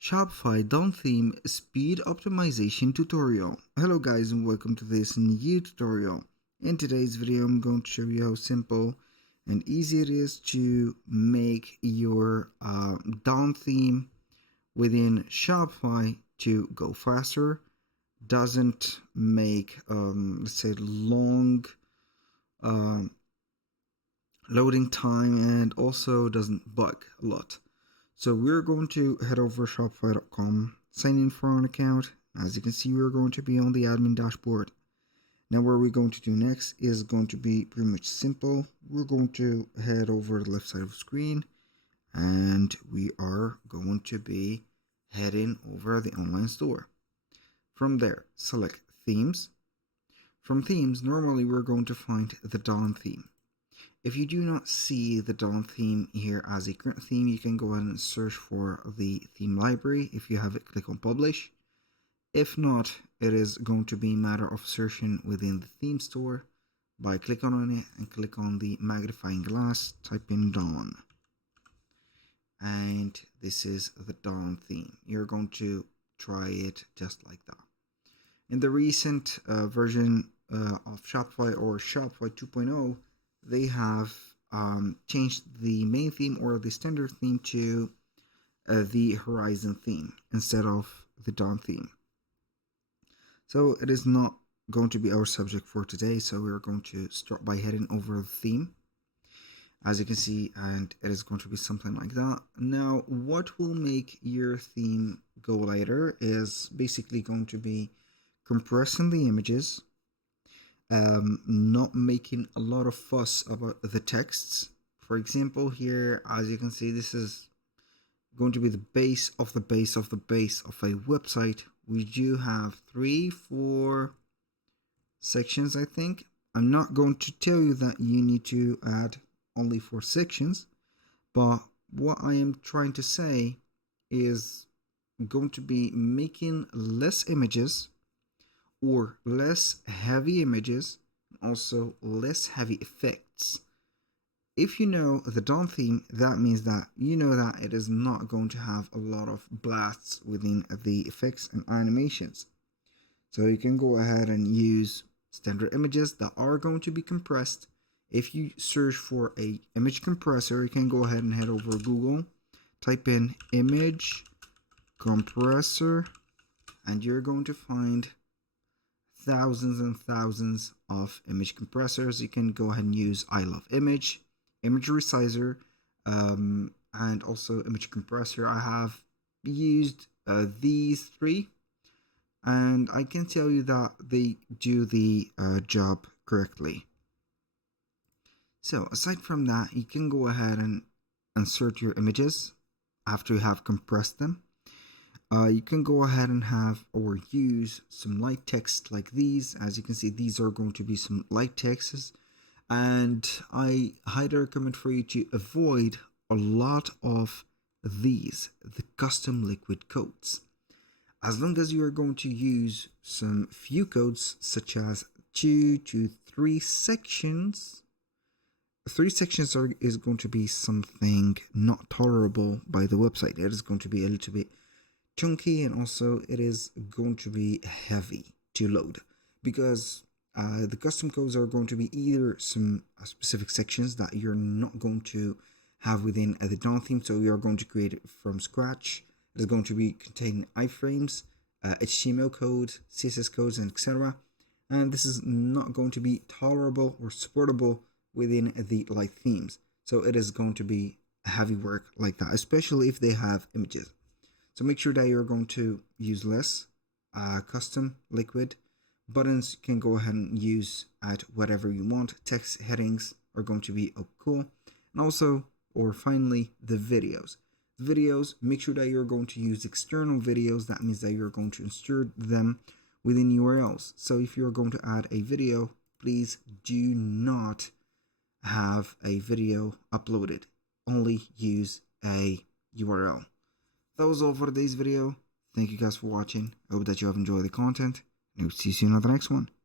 Shopify Dawn Theme Speed Optimization Tutorial. Hello guys and welcome to this new tutorial. In today's video I'm going to show you how simple and easy it is to make your Dawn theme within Shopify to go faster. Doesn't make let's say long loading time and also doesn't bug a lot. So we're going to head over to shopify.com, sign in for an account. As you can see, we're going to be on the admin dashboard. Now what we're going to do next is going to be pretty much simple. We're going to head over to the left side of the screen and we are going to be heading over the online store. From there, select themes. From themes, normally we're going to find the Dawn theme. If you do not see the Dawn theme here as a current theme, you can go ahead and search for the theme library. If you have it, click on publish. If not, it is going to be a matter of searching within the theme store by clicking on it and click on the magnifying glass, type in Dawn. And this is the Dawn theme. You're going to try it just like that. In the recent version of Shopify or Shopify 2.0, they have changed the main theme or the standard theme to the Horizon theme instead of the Dawn theme. So it is not going to be our subject for today, so we're going to start by heading over the theme, as you can see, and it is going to be something like that. Now what will make your theme go lighter is basically going to be compressing the images, not making a lot of fuss about the texts. For example, here, as you can see, this is going to be the base of the base of the base of a website. We do have 3-4 sections, I think. I'm not going to tell you that you need to add only 4 sections, but what I am trying to say is going to be making less images or less heavy images, also less heavy effects. If you know the Dawn theme, that means that you know that it is not going to have a lot of blasts within the effects and animations. So you can go ahead and use standard images that are going to be compressed. If you search for a image compressor, you can go ahead and head over to Google, type in image compressor, and you're going to find thousands and thousands of image compressors. You can go ahead and use I Love Image, Image Resizer, and also Image Compressor. I have used these 3, and I can tell you that they do the job correctly. So aside from that, you can go ahead and insert your images after you have compressed them. You can go ahead and have or use some light text like these. As you can see, these are going to be some light texts, and I highly recommend for you to avoid a lot of these, the custom liquid codes. As long as you are going to use some few codes such as 2 to 3 sections, 3 sections is going to be something not tolerable by the website. It is going to be a little bit chunky, and also it is going to be heavy to load because the custom codes are going to be either some specific sections that you're not going to have within the Dawn theme, so you are going to create it from scratch. It is going to be containing iframes, HTML code, CSS codes, and etc. And this is not going to be tolerable or supportable within the light themes, so it is going to be heavy work like that, especially if they have images. So make sure that you're going to use less custom liquid. Buttons you can go ahead and use at whatever you want. Text headings are going to be cool. And also, or finally, the videos. Videos, make sure that you're going to use external videos. That means that you're going to insert them within URLs. So if you're going to add a video, please do not have a video uploaded. Only use a URL. That was all for today's video. Thank you guys for watching. I hope that you have enjoyed the content, and I will see you soon on the next one.